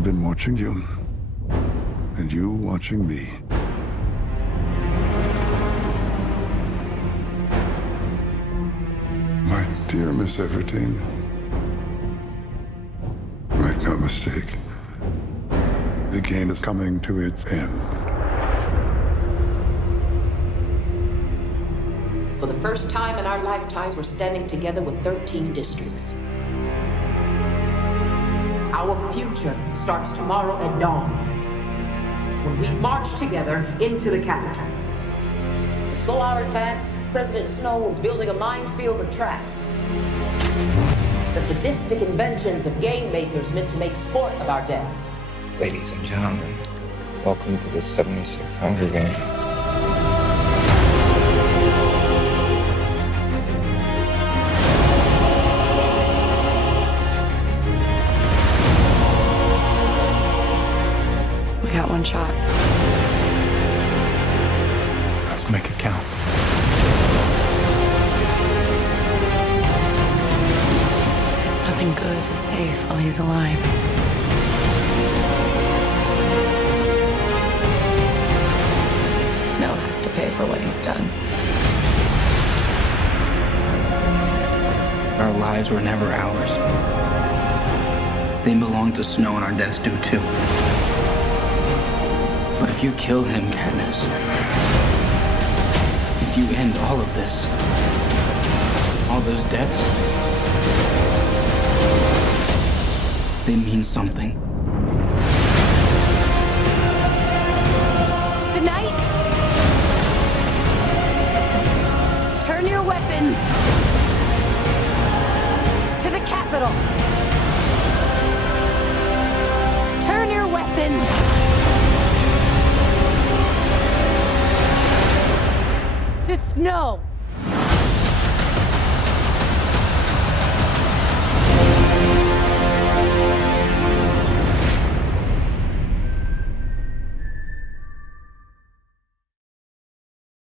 I've been watching you, and you watching me. My dear Miss Everdeen, make no mistake, the game is coming to its end. For the first time in our lifetimes, we're standing together with 13 districts. Our future starts tomorrow at dawn, when we march together into the Capitol. To slow our advance, President Snow is building a minefield of traps. The sadistic inventions of game makers meant to make sport of our deaths. Ladies and gentlemen, welcome to the 76th Hunger Games. We got one shot. Let's make it count. Nothing good is safe while he's alive. Snow has to pay for what he's done. Our lives were never ours. They belong to Snow, and our deaths do too. But if you kill him, Katniss, if you end all of this, all those deaths, they mean something. Tonight, turn your weapons to the Capitol.